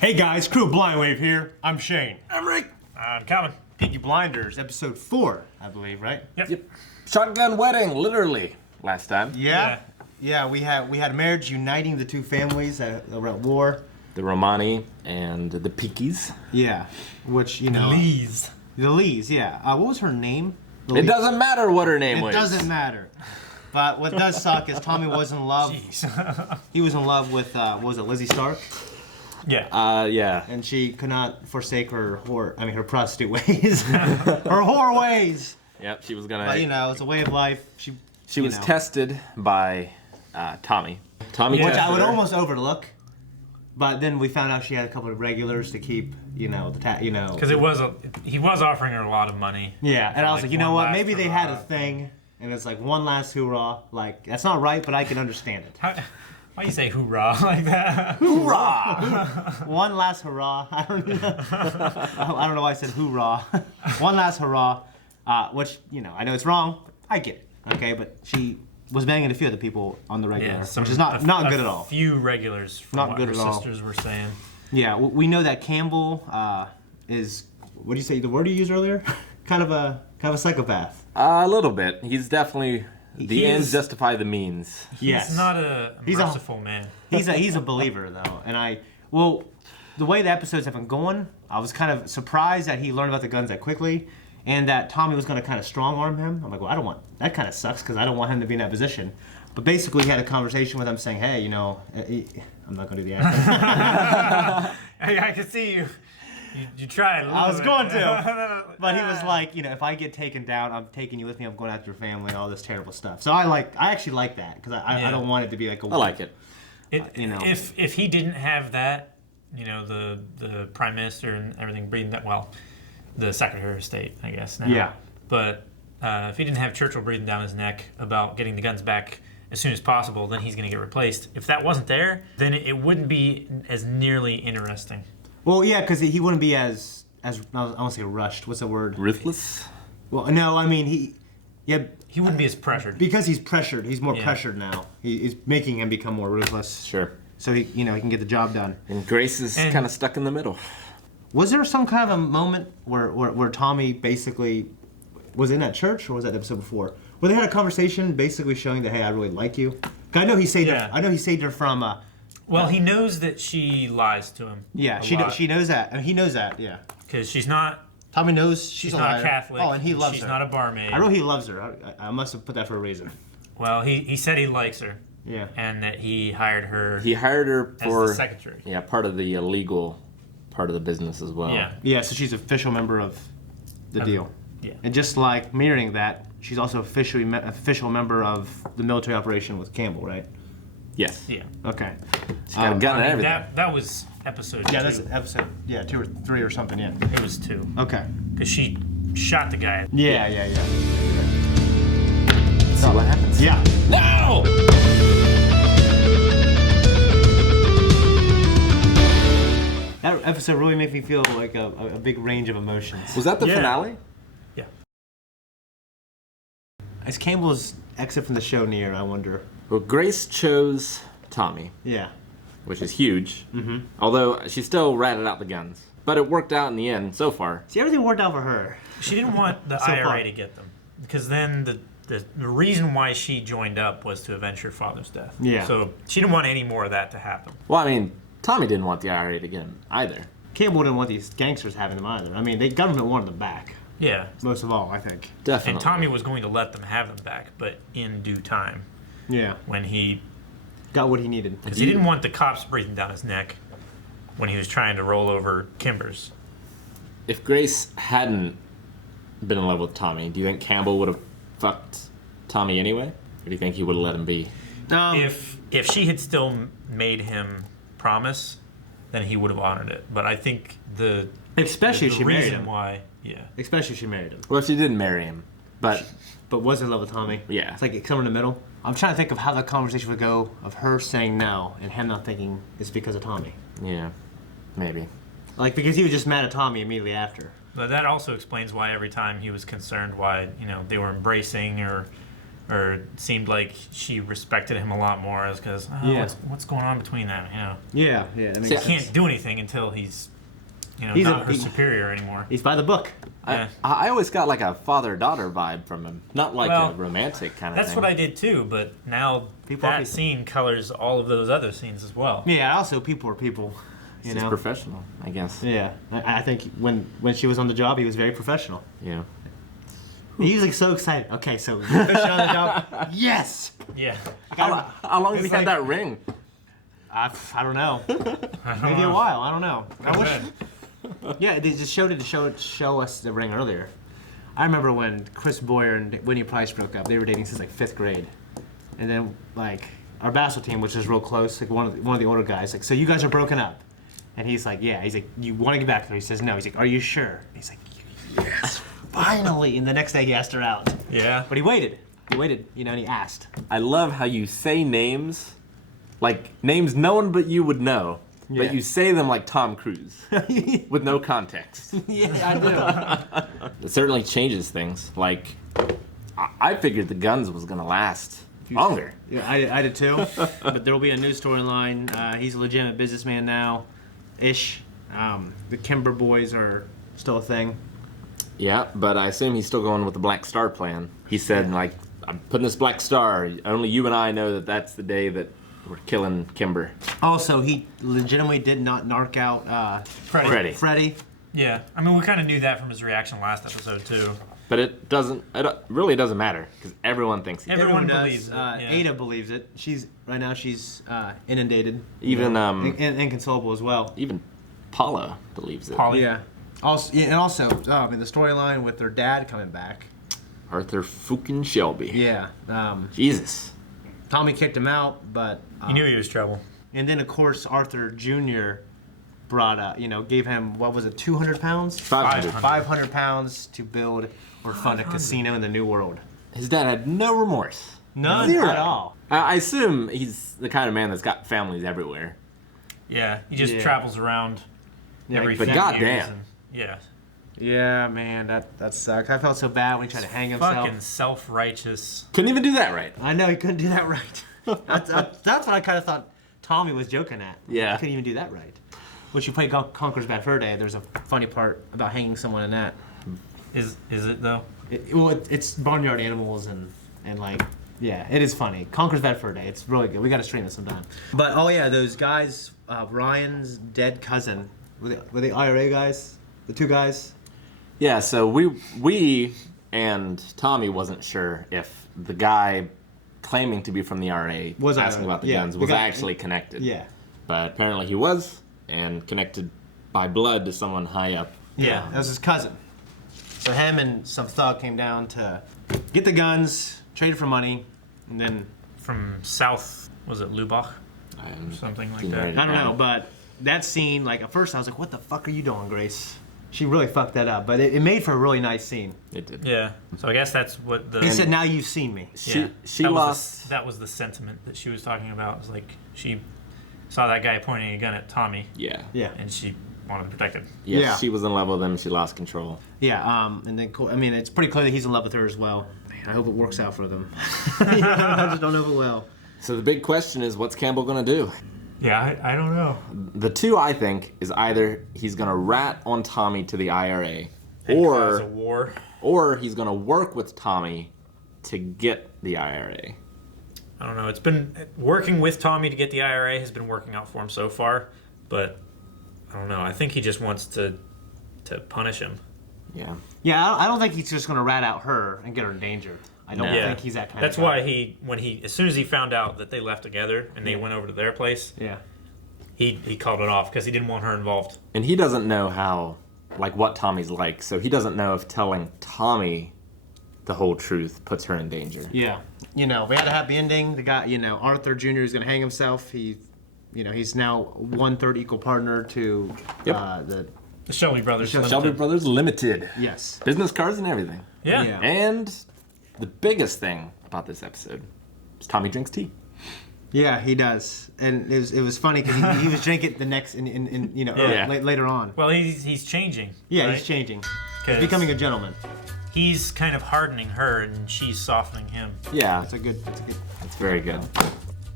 Hey guys, Crew Blind Wave here. I'm Shane. I'm Rick. I'm Calvin. Peaky Blinders, episode 4, I believe, right? Yep. Shotgun wedding, literally. Last time. Yeah, we had marriage uniting the two families that were at war. The Romani and the Peakies. Yeah, which, you know... Lees. The Lees, yeah. What was her name? It doesn't matter what her name was. It doesn't matter. But what does suck is Tommy was in love. Jeez. He was in love with, what was it, Lizzie Stark? Yeah. Yeah. And she could not forsake her her prostitute ways. Her whore ways. Yep, she was gonna... But, you know, it's a way of life. She was tested by Tommy. Tommy Which tested I would her. almost overlook. But then we found out she had a couple of regulars to keep, Because he was offering her a lot of money. Yeah, and I was like, you know one what? last Maybe they had a hurrah. thing, and it's like one last hoorah. Like, that's not right, but I can understand it. Why you say hoorah like that? Hoorah! One last hurrah. I don't know. I don't know why I said hoorah. One last hurrah, which, I know it's wrong. I get it, okay? But she was banging a few other people on the regular, which is not good at all. A few regulars from Not what good her at all. sisters were saying. Yeah, we know that Campbell is, what do you say, the word you used earlier? kind of a psychopath. A little bit. He's definitely... The He ends is- justify the means. Yes. He's not a merciful man. He's a believer though, and the way the episodes have been going, I was kind of surprised that he learned about the guns that quickly, and that Tommy was going to kind of strong arm him. I'm like, well, I don't want that. Kind of sucks because I don't want him to be in that position. But basically, he had a conversation with him saying, hey, I'm not going to do the accent. I can see you. You tried. I was going to, but he was like, if I get taken down, I'm taking you with me. I'm going after your family, all this terrible stuff. So I actually like that because I don't want it to be like a. I like it. If he didn't have that, the prime minister and everything breathing that the secretary of state, I guess now. Yeah. But if he didn't have Churchill breathing down his neck about getting the guns back as soon as possible, then he's going to get replaced. If that wasn't there, then it wouldn't be as nearly interesting. Well, yeah, because he wouldn't be as I won't say rushed. What's the word? Ruthless? Well, no, I mean He wouldn't be as pressured. because he's pressured. He's more Yeah. pressured now. He's making him become more ruthless. Sure. So he can get the job done. And Grace is And- kind of stuck in the middle. Was there some kind of a moment where Tommy basically was in that church, or was that the episode before, where they had a conversation basically showing that, hey, I really like you? 'Cause I know he saved her. I know he saved her from. Well, he knows that she lies to him. Yeah, she knows that. I mean, he knows that. Yeah. Because she's not. Tommy knows She's a not liar. a Catholic. Oh, and he loves she's her. not a barmaid. I know he loves her. I must have put that for a reason. Well, he said he likes her. Yeah. And that he hired her. He hired her as for... the secretary. Yeah, part of the illegal part of the business as well. Yeah. Yeah, so she's an official member of the deal. Yeah. And just like mirroring that, she's also official member of the military operation with Campbell, right? Yes. Yeah. Okay. She's got a gun and everything. That was episode 2. Yeah, that's episode 2 or 3 or something, yeah. It was 2. Okay. Because she shot the guy. Yeah. See what happens. Yeah. No! That episode really made me feel like a big range of emotions. Was that the Yeah. finale? Yeah. Is Campbell's exit from the show near, I wonder? Well, Grace chose Tommy, Yeah. which is huge. Mm-hmm. Although she still ratted out the guns. But it worked out in the end so far. See, everything worked out for her. She didn't want the So IRA far. to get them. Because then the reason why she joined up was to avenge her father's death. Yeah. So she didn't want any more of that to happen. Well, I mean, Tommy didn't want the IRA to get him either. Campbell didn't want these gangsters having them either. I mean, the government wanted them back. Yeah. Most of all, I think. Definitely. And Tommy was going to let them have them back, but in due time. Yeah. When he... Got what he needed. Because he didn't want the cops breathing down his neck when he was trying to roll over Kimbers. If Grace hadn't been in love with Tommy, do you think Campbell would have fucked Tommy anyway? Or do you think he would have let him be? If she had still made him promise, then he would have honored it. But I think Especially if she married reason him. why, yeah. Especially if she married him. Well, if she didn't marry him. But was in love with Tommy. Yeah. It's like somewhere in the middle. I'm trying to think of how the conversation would go of her saying no and him not thinking it's because of Tommy. yeah, maybe. Like, because he was just mad at Tommy immediately after. But that also explains why every time he was concerned why, they were embracing or or it seemed like she respected him a lot more, because what's going on between them, you know? Yeah, that makes He sense. can't do anything until he's He's not her superior anymore. He's by the book. Yeah. I always got like a father-daughter vibe from him. Not like a romantic kind of thing. That's what I did too, but now that scene colors all of those other scenes as well. Yeah, also people are people. You He's know? professional, I guess. Yeah, I think when she was on the job, he was very professional. Yeah. He was like so excited. Okay, so you're officially on the job. Yes. Yeah. How long has he had that ring? I don't know. Maybe a while. I don't know. I wish. Yeah, they just showed it to show us the ring earlier. I remember when Chris Boyer and Winnie Price broke up. They were dating since like 5th grade, and then like our basketball team, which is real close, like one of the older guys, like, so you guys are broken up, and he's like, yeah. He's like, you want to get back to her? He says no. He's like, are you sure? He's like, yes, finally. And the next day he asked her out. Yeah. But he waited. You know, and he asked. I love how you say names, like names no one but you would know. Yeah. But you say them like Tom Cruise, with no context. Yeah, I do. It certainly changes things. Like, I figured the guns was gonna last longer. Yeah, I did too. But there will be a new storyline. He's a legitimate businessman now, ish. The Kimber boys are still a thing. Yeah, but I assume he's still going with the Black Star plan. He said, like, I'm putting this Black Star. Only you and I know that that's the day that we're killing Kimber. Also, he legitimately did not narc out Freddy. Yeah. I mean, we kind of knew that from his reaction last episode too. But it really doesn't matter, because everyone thinks he did. Everyone does. believes it. Yeah. Ada believes it. Right now she's inundated. Even inconsolable as well. even Paula believes it. Yeah. Also, in the storyline with their dad coming back. Arthur fucking Shelby. Yeah. Jesus. Tommy kicked him out, but He knew he was trouble. and then of course Arthur Jr. gave him, what was it, 200 pounds? 500. 500 pounds to build or fund a casino in the New World. His dad had no remorse. None Zero. at all. I assume he's the kind of man that's got families everywhere. Yeah. He just Yeah. travels around every but few goddamn. years. Yeah. Yeah, man, that sucked. I felt so bad when he tried to hang himself. Fucking self-righteous. Couldn't even do that right. I know he couldn't do that right. That's what I kind of thought Tommy was joking at. Yeah. He couldn't even do that right. Which you play Conquer's Bad Fur Day, there's a funny part about hanging someone in that. Is it though? It's barnyard animals and like, yeah, it is funny. Conquer's Bad Fur Day, it's really good. We got to stream it sometime. But oh yeah, those guys, Ryan's dead cousin, were they IRA guys? The two guys? Yeah, so we and Tommy wasn't sure if the guy claiming to be from the RA Was asking IRA, about the yeah, guns the was guy- actually connected. Yeah. But apparently he was, and connected by blood to someone high up. Yeah, that was his cousin. So him and some thug came down to get the guns, trade it for money, and then From South, was it Lubach? And Something like didn't that. write it I don't know, down. but that scene, like at first I was like, "What the fuck are you doing, Grace?" She really fucked that up, but it made for a really nice scene. It did. Yeah. So I guess that's what the. He said, "Now you've seen me." She that lost. that was the sentiment that she was talking about. It was like she saw that guy pointing a gun at Tommy, Yeah. Yeah, and she wanted to protect him. Yes, Yeah. she was in love with him. She lost control. yeah. And then I mean, it's pretty clear that he's in love with her as well. Man, I hope it works out for them. I just don't know if it will. So the big question is, what's Campbell gonna do? Yeah, I don't know. The two, I think, is either he's gonna rat on Tommy to the IRA, And cause a or war. he's gonna work with Tommy to get the IRA. I don't know. It's been working with Tommy to get the IRA has been working out for him so far, but I don't know. I think he just wants to punish him. Yeah. Yeah, I don't think he's just gonna rat out her and get her in danger. I don't No. think he's that kind That's of guy. why as soon as he found out that they left together and they went over to their place, Yeah. he called it off because he didn't want her involved. And he doesn't know what Tommy's like, so he doesn't know if telling Tommy the whole truth puts her in danger. Yeah. We had a happy ending. The guy, Arthur Jr. is going to hang himself. He's now 1/3 equal partner to The Shelby brothers. Shelby Brothers Limited. Yes. Business cards and everything. Yeah. Yeah. And the biggest thing about this episode is Tommy drinks tea. Yeah, he does. And it was funny because he was drinking the next, Yeah. later on. Well, he's changing. Yeah, right? he's changing. He's 'Cause becoming a gentleman. he's kind of hardening her and she's softening him. Yeah, That's good. it's very good.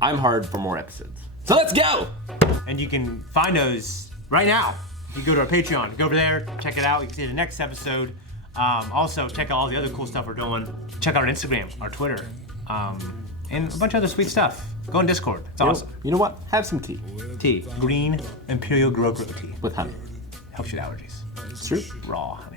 I'm hard for more episodes. So let's go! And you can find those right now. You go to our Patreon, go over there, check it out. You can see the next episode. Also, check out all the other cool stuff we're doing. Check out our Instagram, our Twitter, and a bunch of other sweet stuff. Go on Discord. It's awesome. You know what? Have some tea. Tea, green Imperial Grow tea. With honey. Helps you with allergies. It's true. Raw honey.